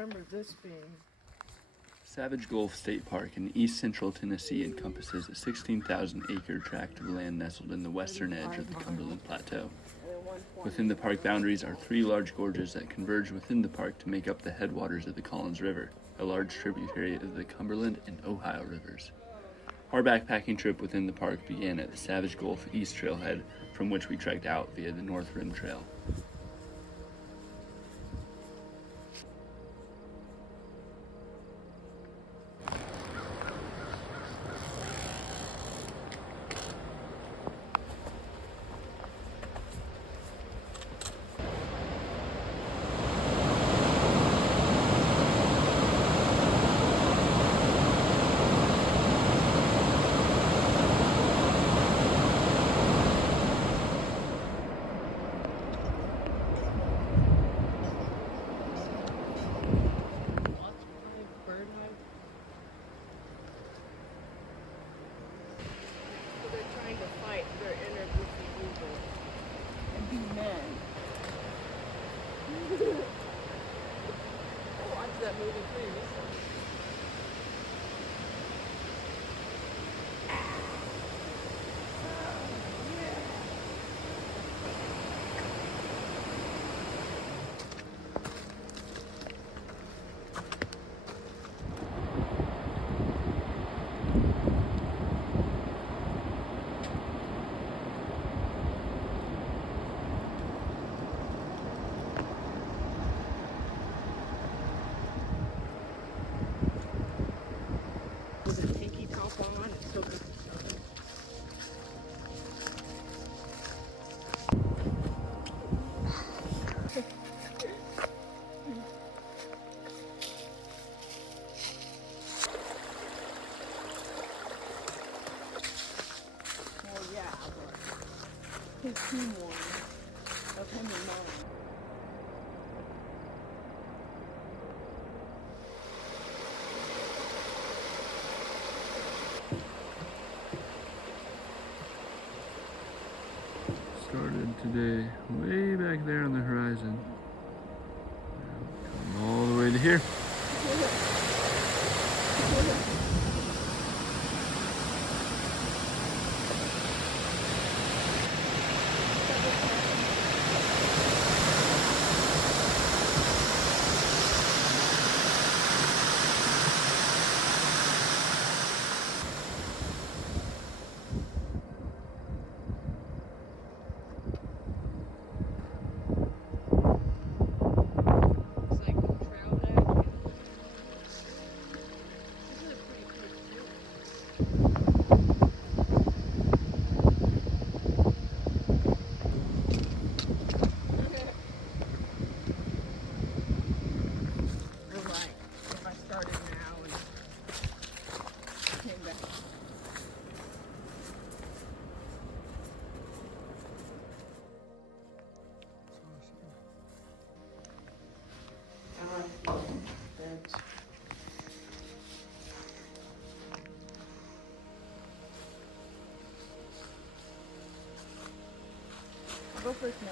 remember this being. Savage Gulf State Park in east central Tennessee encompasses a 16,000-acre tract of land nestled in the western edge of the Cumberland Plateau. Within the park boundaries are three large gorges that converge within the park to make up the headwaters of the Collins River, a large tributary of the Cumberland and Ohio rivers. Our backpacking trip within the park began at the Savage Gulf East Trailhead, from which we trekked out via the North Rim Trail. That movie, please. With a tanky top on, it's so good to show. Well, yeah, but his team won of him and mine. Started today way back there on the horizon. Come all the way to here. Go first now.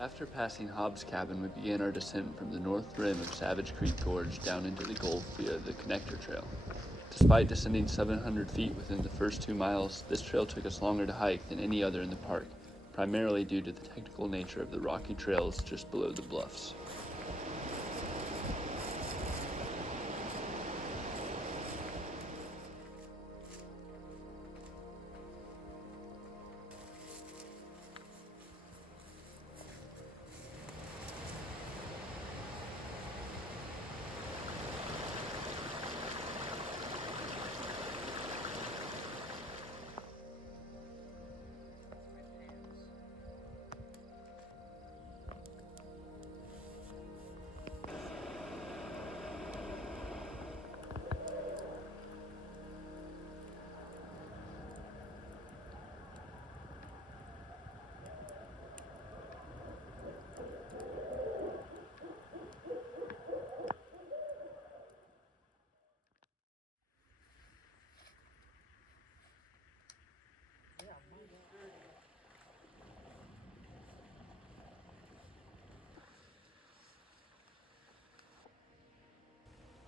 After passing Hobbs Cabin, we began our descent from the north rim of Savage Creek Gorge down into the Gulf via the Connector Trail. Despite descending 700 feet within the first 2 miles, this trail took us longer to hike than any other in the park, primarily due to the technical nature of the rocky trails just below the bluffs.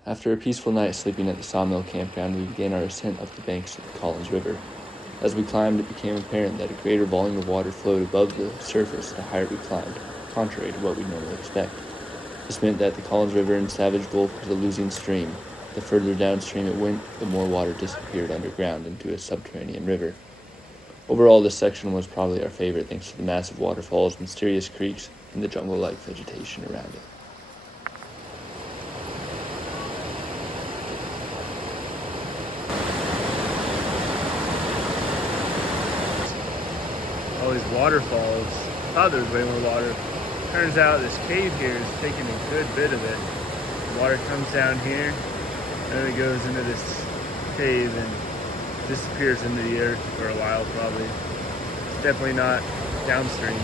After a peaceful night sleeping at the sawmill campground, we began our ascent up the banks of the Collins River. As we climbed, it became apparent that a greater volume of water flowed above the surface the higher we climbed, contrary to what we normally expect. This meant that the Collins River in Savage Gulf was a losing stream. The further downstream it went, the more water disappeared underground into a subterranean river. Overall, this section was probably our favorite thanks to the massive waterfalls, mysterious creeks, and the jungle-like vegetation around it. All these waterfalls. Thought there was way more water. Turns out this cave here is taking a good bit of it. The water comes down here, and then it goes into this cave and disappears into the earth for a while probably. It's definitely not downstream.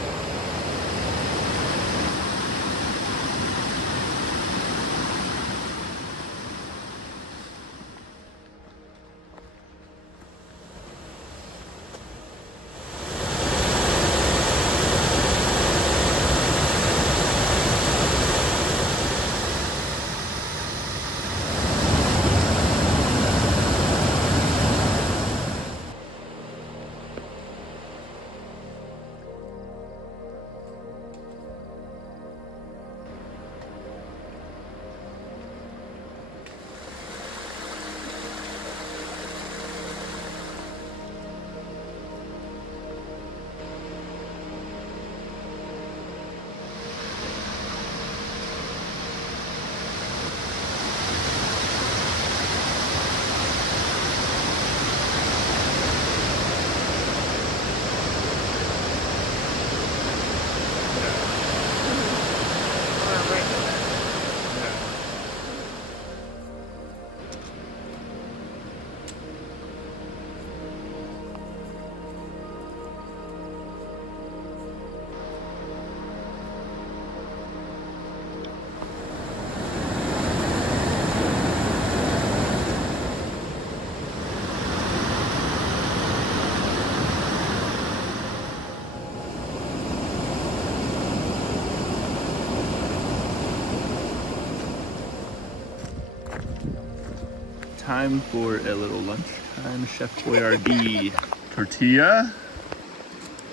Time for a little lunchtime Chef Boyardee. Tortilla,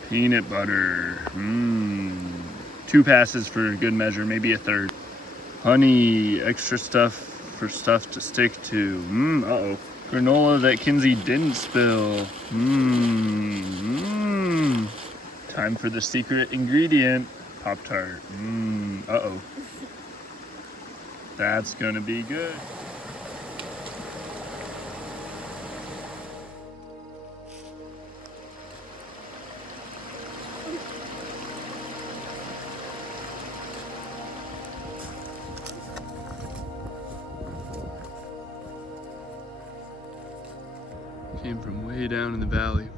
peanut butter. 2 passes for good measure, maybe a third. Honey, extra stuff for stuff to stick to. Uh-oh. Granola that Kenzie didn't spill. Time for the secret ingredient, Pop-Tart. Uh-oh. That's gonna be good. Came from way down in the valley.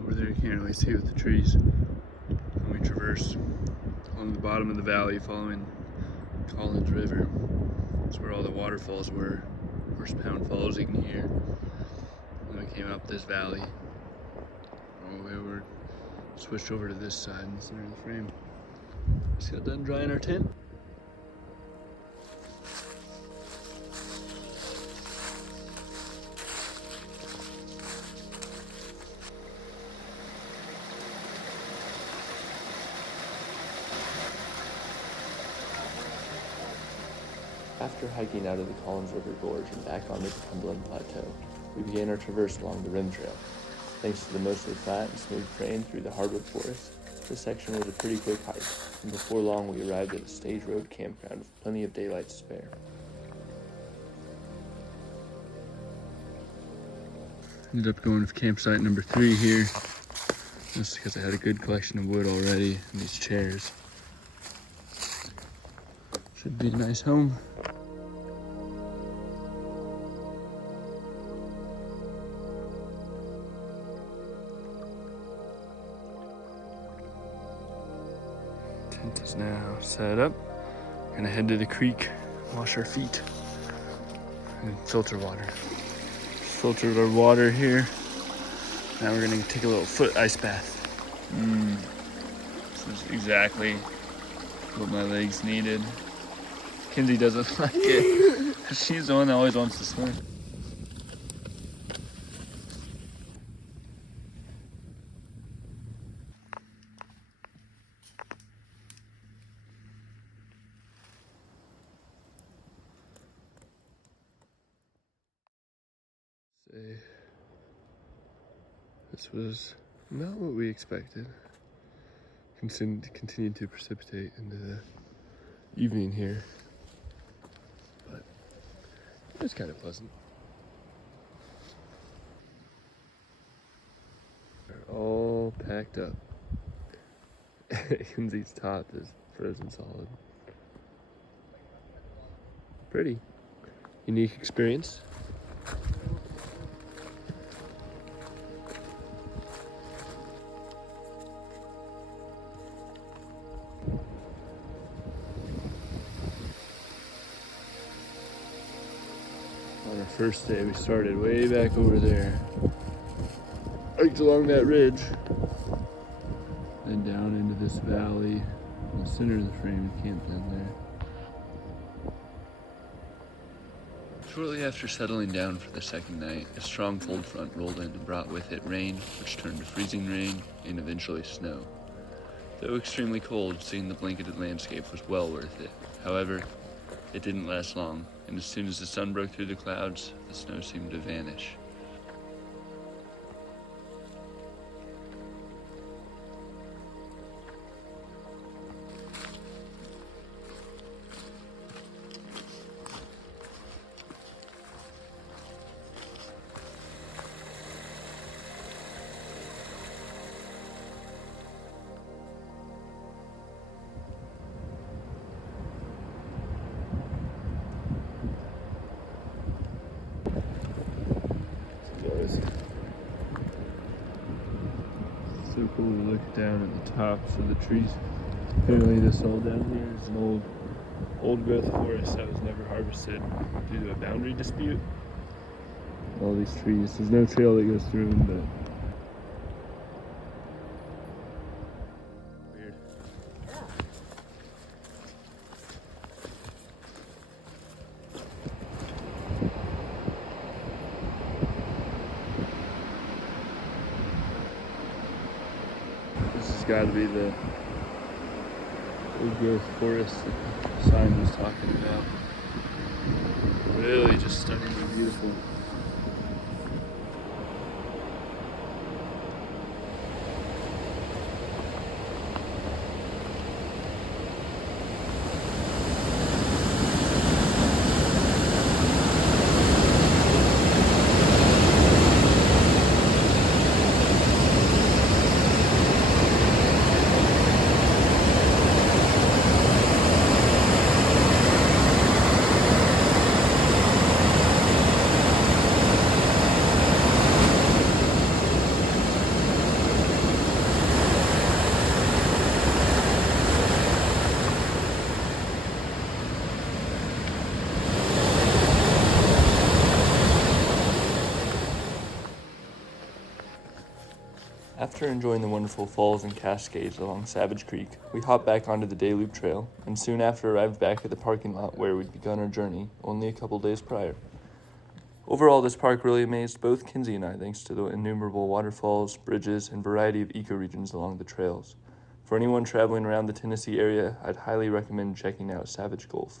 Over there you can't really see with the trees. And we traversed along the bottom of the valley following Collins River. That's where all the waterfalls were. Horse Pound Falls you can hear. And we came up this valley all the way over, switched over to this side in the center of the frame. Just got done drying our tent. After hiking out of the Collins River Gorge and back onto the Cumberland Plateau, we began our traverse along the rim trail. Thanks to the mostly flat and smooth terrain through the hardwood forest, this section was a pretty quick hike, and before long we arrived at a stage road campground with plenty of daylight to spare. Ended up going with campsite number 3 here, just because I had a good collection of wood already in these chairs. Should be a nice home. Tent is now set up. Gonna head to the creek, wash our feet, and filter water. Just filtered our water here. Now we're gonna take a little foot ice bath. This is exactly what my legs needed. Kenzie doesn't like it. She's the one that always wants to swim. This was not what we expected. Continued to precipitate into the evening here, but it was kind of pleasant. They're all packed up. Kenzie's top is frozen solid. Pretty unique experience. On our first day, we started way back over there, hiked along that ridge, then down into this valley, in the center of the frame, and camped down there. Shortly after settling down for the second night, a strong cold front rolled in and brought with it rain, which turned to freezing rain and eventually snow. Though extremely cold, seeing the blanketed landscape was well worth it. However, it didn't last long, and as soon as the sun broke through the clouds, the snow seemed to vanish. So cool to look down at the tops of the trees. Apparently this all down here is an old growth forest that was never harvested due to a boundary dispute. All these trees, there's no trail that goes through them, but weird. This has got to be the old growth forest that the sign was talking about. Really just stunningly beautiful. After enjoying the wonderful falls and cascades along Savage Creek, we hopped back onto the Day Loop Trail, and soon after arrived back at the parking lot where we'd begun our journey only a couple days prior. Overall, this park really amazed both Kenzie and I thanks to the innumerable waterfalls, bridges, and variety of ecoregions along the trails. For anyone traveling around the Tennessee area, I'd highly recommend checking out Savage Gulf.